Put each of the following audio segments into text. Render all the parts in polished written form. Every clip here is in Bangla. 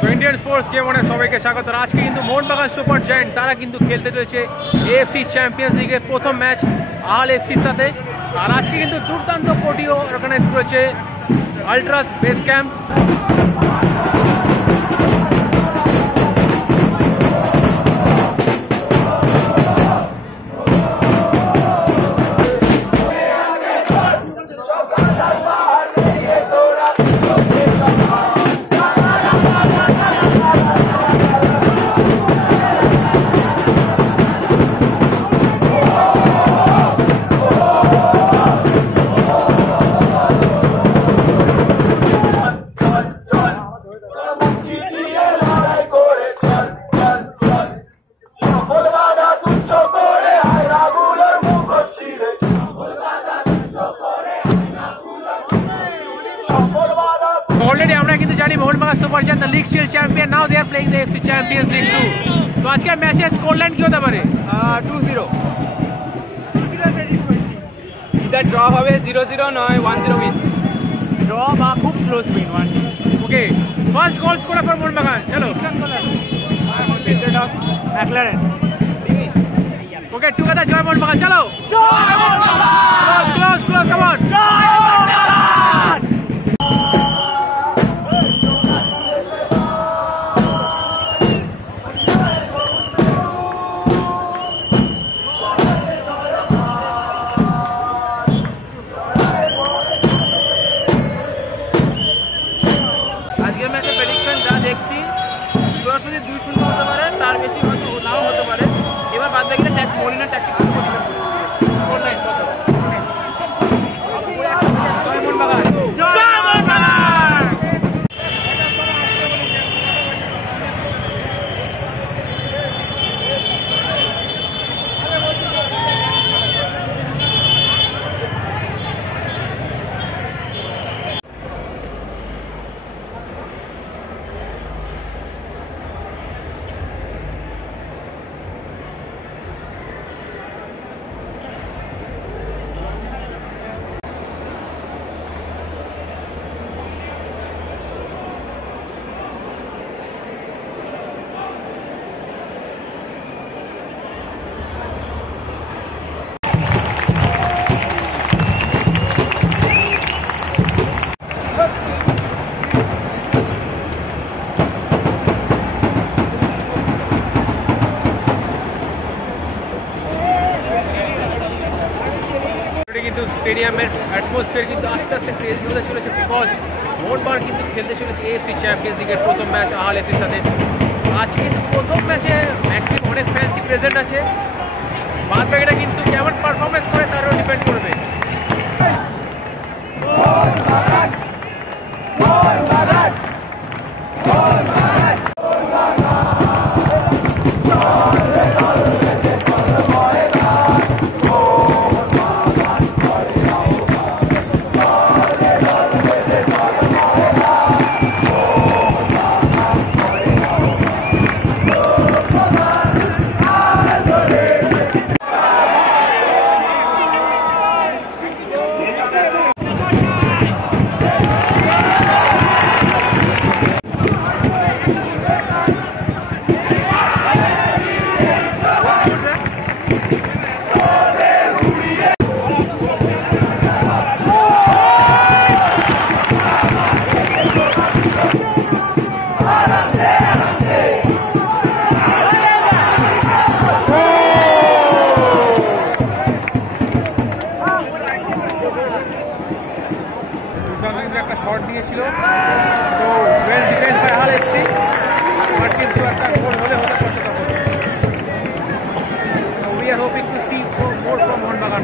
তো ইন্ডিয়ান স্পোর্টস গেম ওয়ানে সবাইকে স্বাগত। আজকে কিন্তু মোহনবাগান সুপার জায়ান্ট তারা কিন্তু খেলতে চলেছে এএফসি চ্যাম্পিয়ন্স লিগের প্রথম ম্যাচ আল এফসির সাথে। আর আজকে কিন্তু দুর্দান্ত কোটিও অর্গানাইজ করেছে আল্ট্রাস বেস ক্যাম্প। Already আমরা কিন্তু জানি Mohun Bagan super giant the league still champion, now they are playing the FC champions league 2। তো আজকের ম্যাচের স্কোর লাইন কি হতে পারে? 2-0 প্রেডিক্ট করছি। ইদার ড্র হবে 0-0 নয় 1-0 উইন। ড্র বা খুব close win 1-0। Okay, first goal scorer for Mohun Bagan. চলো method of McLaren. Okay, together জয় মোহনবাগান। চলো জয় Mohun Bagan, close close come on. জয় মোহনবাগান। আজকের ম্যাচের প্রেডিকশন যা দেখছি সরাসরি 2-0 হতে পারে, তার বেশি হয়তো নাও হতে পারে। এবার বাদ বাকিটা মলিনার ট্যাকটিক্স উপর ডিপেন্ড করছে। স্কোর লাইন কত? জয় মোহনবাগান, জয় মোহনবাগান। কিন্তু স্টেডিয়ামের অ্যাটমসফিয়ার কিন্তু আস্তে আস্তে ক্রেজি হতে চলেছে, বিকজ মোহনবাগান কিন্তু খেলতে চলেছে এএফসি চ্যাম্পিয়ন্স লিগের প্রথম ম্যাচ আল এফসির সাথে। আজকে কিন্তু প্রথম ম্যাচে ম্যাক্সিমাম অনেক ফ্যান্সি প্রেজেন্ট আছে। বাদ বাকিটা কিন্তু কেমন পারফরমেন্স করে তারও ডিপেন্ড করবে। একটা শট দিয়েছিল, তো well defence by Al FC, but কিন্তু একটা গোল হলে হতে পারত তখন। So we are hoping to see more from Mohun Bagan.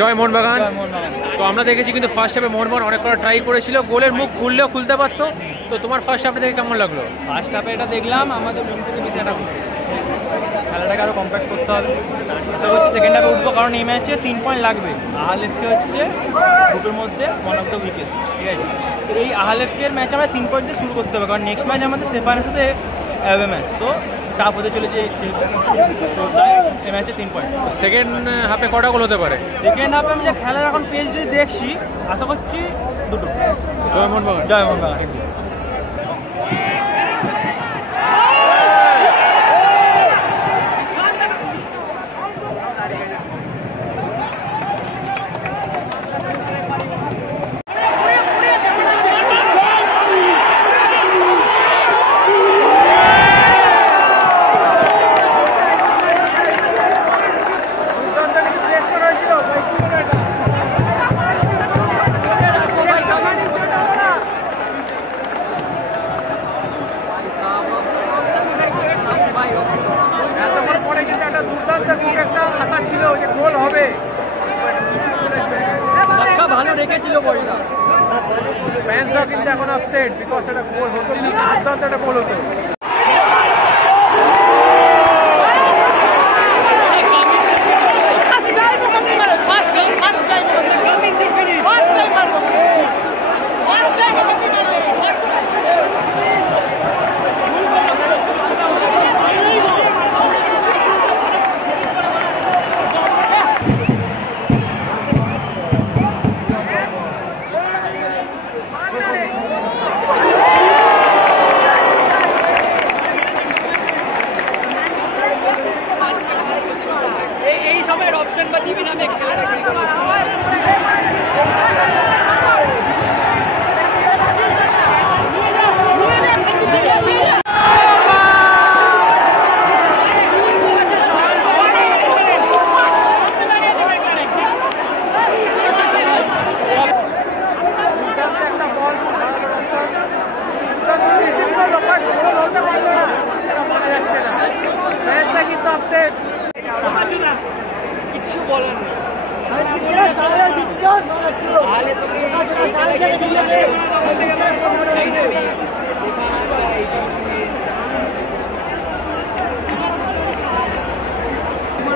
জয় মোহনবাগান। তো তো আমরা দেখেছি কিন্তু ফার্স্ট হাফে মোহনবাগান অনেক করা ট্রাই করেছিল, গোলের মুখ খুললেও খুলতে পারতো। তো তোমার ফার্স্ট হাফে দেখে কেমন লাগলো? ফার্স্ট হাফে এটা দেখলাম আমাদের রুম থেকে বেশি একটা খেলাটাকে আরও কম্প্যাক্ট করতে হবে। আশা করছি সেকেন্ড হাফে উঠবো, কারণ এই ম্যাচে 3 পয়েন্ট লাগবে। আহালেফকে হচ্ছে দুটোর মধ্যে ওয়ান অফ দ্য উইকেট, ঠিক আছে? তো এই আহালেফকের ম্যাচ আমরা 3 পয়েন্ট দিয়ে শুরু করতে হবে, কারণ নেক্সট ম্যাচ আমাদের সেপানের সাথে অ্যাওয়ে ম্যাচ, তো টাফ হতে চলেছে। তো তাই এই ম্যাচে 3 পয়েন্ট। তো সেকেন্ড হাফে কটা গোল হতে পারে? সেকেন্ড হাফে আমি যে খেলার এখন পেজ যদি দেখছি, আশা করছি দুটো। জয় মোহনবাগান। জয় মোহনবাগান। ভালো রেখেছিল বলটা, ফ্যান্সরা কিন্তু এখন আপসেট বিকজ এটা গোল হতো, দুর্দান্ত একটা গোল হতো। কিচ্ছু বলার নেই।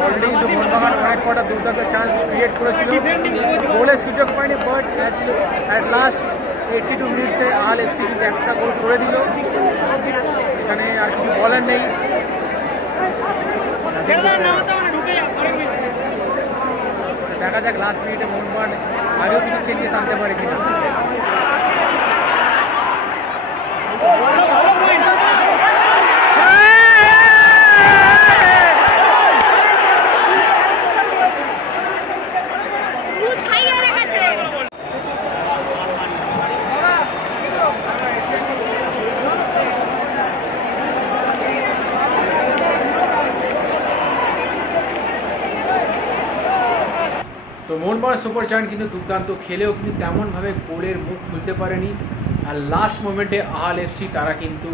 অলরেডি কিন্তু মোহনবাগান অনেক কটা দুর্দান্ত চান্স ক্রিয়েট করেছিল, গোলের সুযোগ পায়নি, বাট অ্যাট লাস্ট 82 মিনিটসে আল এফসি কিন্তু একটা গোল করে দিল। এখানে আর কিছু বলার নেই। দেখা যাক লাস্ট মিনিটে মোহনবাগান আগেও কিছু চেঞ্জেস আনতে পারে কিনা। তো মোহনবাগান সুপার জায়ান্ট কিন্তু দুর্দান্ত খেলেও কিন্তু তেমনভাবে গোলের মুখ খুলতে পারেনি। আর লাস্ট মোমেন্টে আল এফসি তারা কিন্তু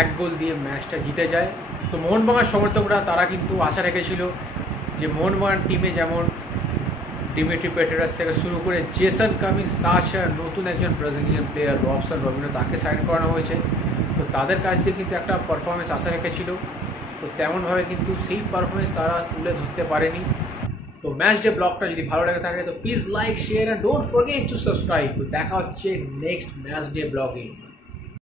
1 গোল দিয়ে ম্যাচটা জিতে যায়। তো মোহনবাগান সমর্থকরা তারা কিন্তু আশা রেখেছিল যে মোহনবাগান টিমে যেমন ডিমিট্রি পেট্রাস থেকে শুরু করে জেসন কামিংস, তাছাড়া নতুন একজন ব্রাজিলিয়ান প্লেয়ার রবসন রবিনো তাকে সাইন করানো হয়েছে। তো তাদের কাছ থেকে কিন্তু একটা পারফরমেন্স আশা রেখেছিল, তো তেমনভাবে কিন্তু সেই পারফরমেন্স তারা তুলে ধরতে পারেনি। তো ম্যাচ ডে ব্লগটা যদি ভালো লাগে থাকে তো please like, share and don't forget to subscribe. তো দেখা হচ্ছে নেক্সট ম্যাচ ডে ব্লগে।